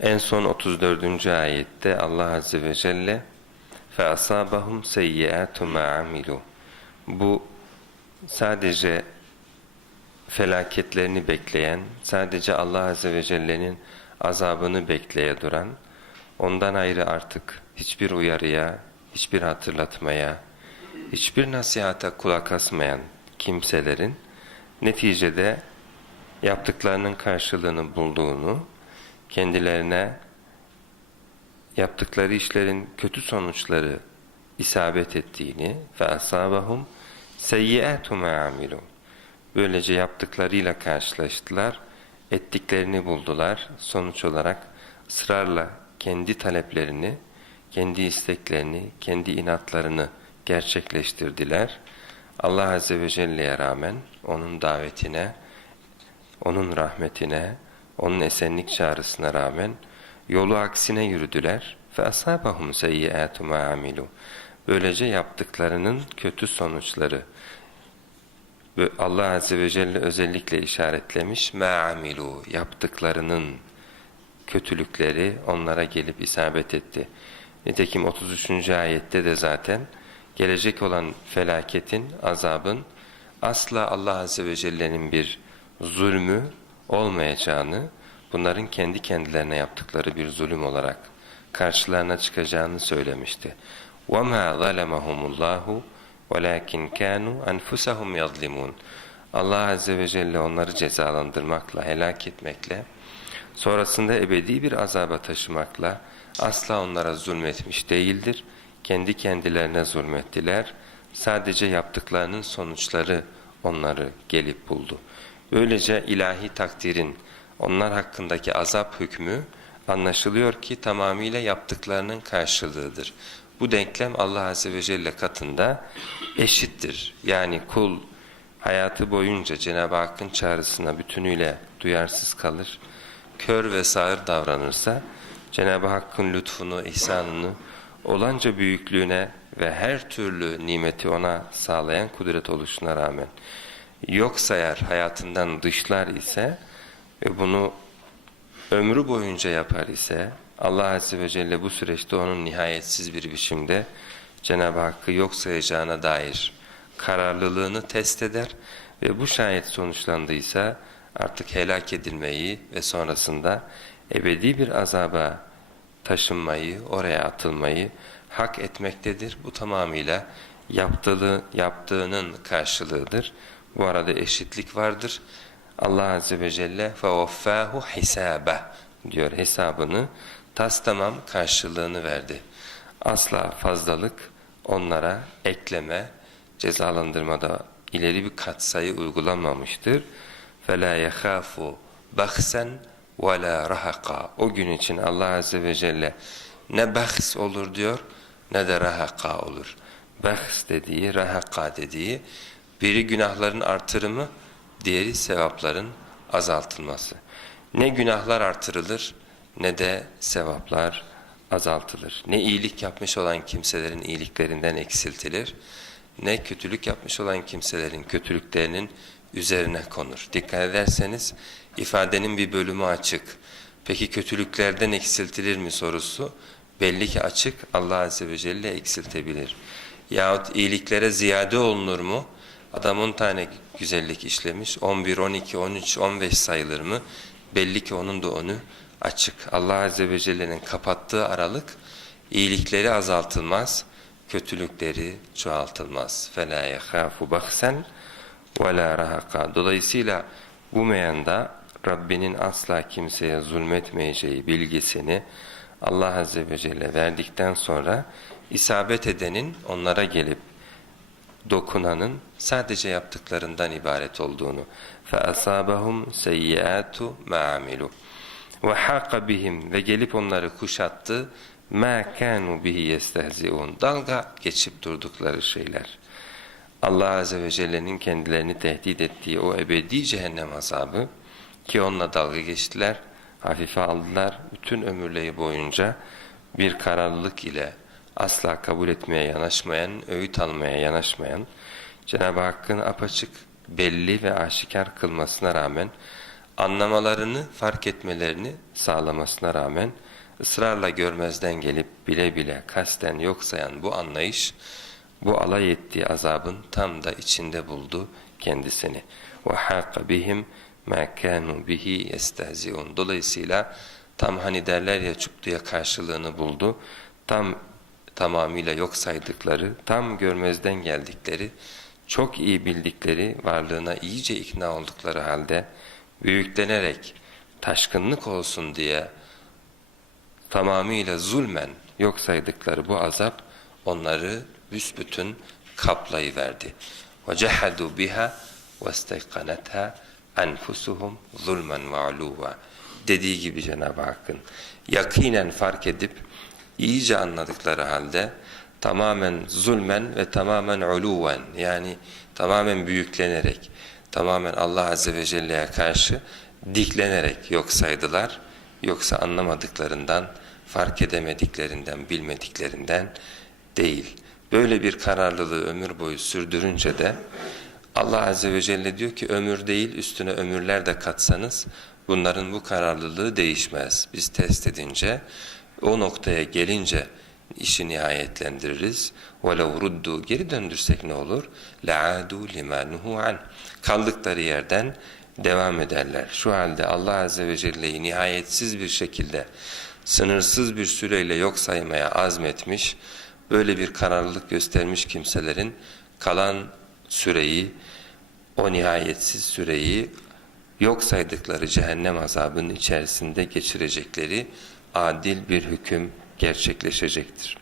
En son 34. ayette Allah Azze ve Celle فَأَصَابَهُمْ سَيِّئَاتُ مَا عَمِلُوا Bu sadece felaketlerini bekleyen, sadece Allah Azze ve Celle'nin azabını bekleye duran, ondan ayrı artık hiçbir uyarıya, hiçbir hatırlatmaya, hiçbir nasihata kulak asmayan kimselerin neticede yaptıklarının karşılığını bulduğunu, kendilerine yaptıkları işlerin kötü sonuçları isabet ettiğini ve asabahum seyyiatu ma amilu. Böylece yaptıklarıyla karşılaştılar, ettiklerini buldular. Sonuç olarak ısrarla kendi taleplerini, kendi isteklerini, kendi inatlarını gerçekleştirdiler. Allah Azze ve Celle'ye rağmen onun davetine, onun rahmetine, onun esenlik çağrısına rağmen yolu aksine yürüdüler ve asabahum seyyiatu amilu. Böylece yaptıklarının kötü sonuçları ve Allah azze ve celle özellikle işaretlemiş amilu yaptıklarının kötülükleri onlara gelip isabet etti. Nitekim 33. ayette de zaten gelecek olan felaketin, azabın asla Allah azze ve celle'nin bir zulmü olmayacağını, bunların kendi kendilerine yaptıkları bir zulüm olarak karşılarına çıkacağını söylemişti. وَمَا ظَلَمَهُمُ اللّٰهُ وَلَاكِنْ كَانُوا أَنْفُسَهُمْ يَظْلِمُونَ Allah Azze ve Celle onları cezalandırmakla, helak etmekle, sonrasında ebedi bir azaba taşımakla asla onlara zulmetmiş değildir. Kendi kendilerine zulmettiler. Sadece yaptıklarının sonuçları onları gelip buldu. Böylece ilahi takdirin onlar hakkındaki azap hükmü anlaşılıyor ki tamamıyla yaptıklarının karşılığıdır. Bu denklem Allah Azze ve Celle katında eşittir. Yani kul hayatı boyunca Cenab-ı Hakk'ın çağrısına bütünüyle duyarsız kalır, kör ve sağır davranırsa Cenab-ı Hakk'ın lütfunu, ihsanını, olanca büyüklüğüne ve her türlü nimeti ona sağlayan kudret oluşuna rağmen yok sayar, hayatından dışlar ise ve bunu ömrü boyunca yapar ise Allah Azze ve Celle bu süreçte onun nihayetsiz bir biçimde Cenab-ı Hakk'ı yok sayacağına dair kararlılığını test eder ve bu şayet sonuçlandıysa artık helak edilmeyi ve sonrasında ebedi bir azaba taşınmayı, oraya atılmayı hak etmektedir. Bu tamamıyla yaptığı, yaptığının karşılığıdır. Bu arada eşitlik vardır. Allah Azze ve Celle فَوَفَّاهُ حِسَابَهُ diyor hesabını tas tamam karşılığını verdi. Asla fazlalık onlara ekleme, cezalandırmada ileri bir katsayı uygulanmamıştır. فَلَا يَخَافُ بَخْسًا وَلَا رَهَقًا O gün için Allah Azze ve Celle ne bahs olur diyor ne de rahaka olur. Bahs dediği, rahaka dediği biri günahların artırımı, diğeri sevapların azaltılması. Ne günahlar artırılır ne de sevaplar azaltılır. Ne iyilik yapmış olan kimselerin iyiliklerinden eksiltilir, ne kötülük yapmış olan kimselerin kötülüklerinin üzerine konur. Dikkat ederseniz ifadenin bir bölümü açık. Peki kötülüklerden eksiltilir mi sorusu belli ki açık Allah Azze ve Celle eksiltebilir. Yahut iyiliklere ziyade olunur mu? Adam 10 tane güzellik işlemiş, 11, 12, 13, 15 sayılır mı? Belli ki onun da onu açık. Allah Azze ve Celle'nin kapattığı aralık iyilikleri azaltılmaz, kötülükleri çoğaltılmaz. فَلَا يَخَافُ بَخْسًا وَلَا رَهَقًا Dolayısıyla bu meyanda Rabbinin asla kimseye zulmetmeyeceği bilgisini Allah Azze ve Celle verdikten sonra isabet edenin onlara gelip dokunanın sadece yaptıklarından ibaret olduğunu فَأَصَابَهُمْ سَيِّئَاتُ مَا عَمِلُوا وَحَاقَ bihim ve gelip onları kuşattı مَا كَانُوا بِهِ يَسْتَهْزِئُونَ Dalga geçip durdukları şeyler. Allah Azze ve Celle'nin kendilerini tehdit ettiği o ebedi cehennem azabı ki onunla dalga geçtiler, hafife aldılar. Bütün ömürleri boyunca bir kararlılık ile asla kabul etmeye yanaşmayan, öğüt almaya yanaşmayan, Cenab-ı Hakk'ın apaçık belli ve aşikar kılmasına rağmen anlamalarını, fark etmelerini sağlamasına rağmen ısrarla görmezden gelip bile bile kasten yok sayan bu anlayış, bu alay ettiği azabın tam da içinde buldu kendisini. وَحَاقَ بِهِمْ مَا كَانُوا بِهِ يَسْتَهْزِعُونَ Dolayısıyla tam hani derler ya çuptuya karşılığını buldu. Tam tamamıyla yok saydıkları, tam görmezden geldikleri, çok iyi bildikleri, varlığına iyice ikna oldukları halde büyüklenerek taşkınlık olsun diye tamamıyla zulmen yok saydıkları bu azap onları büsbütün kaplayıverdi. وَجَحَدُوا بِهَا وَاسْتَيْقَنَتْهَا أَنْفُسُهُمْ ظُلْمًا وَعُلُوًا Dediği gibi Cenab-ı Hakk'ın yakinen fark edip iyice anladıkları halde tamamen zulmen ve tamamen uluven yani tamamen büyüklenerek tamamen Allah Azze ve Celle'ye karşı diklenerek yok saydılar. Yoksa anlamadıklarından, fark edemediklerinden, bilmediklerinden değil. Böyle bir kararlılığı ömür boyu sürdürünce de Allah Azze ve Celle diyor ki ömür değil üstüne ömürler de katsanız bunların bu kararlılığı değişmez. Biz test edince o noktaya gelince işi nihayetlendiririz. وَلَوْ رُدُّوا Geri döndürsek ne olur? لَعَادُوا لِمَا نُهُوا عَنْ Kaldıkları yerden devam ederler. Şu halde Allah Azze ve Celle'yi nihayetsiz bir şekilde sınırsız bir süreyle yok saymaya azmetmiş, böyle bir kararlılık göstermiş kimselerin kalan süreyi, o nihayetsiz süreyi yok saydıkları cehennem azabının içerisinde geçirecekleri adil bir hüküm gerçekleşecektir.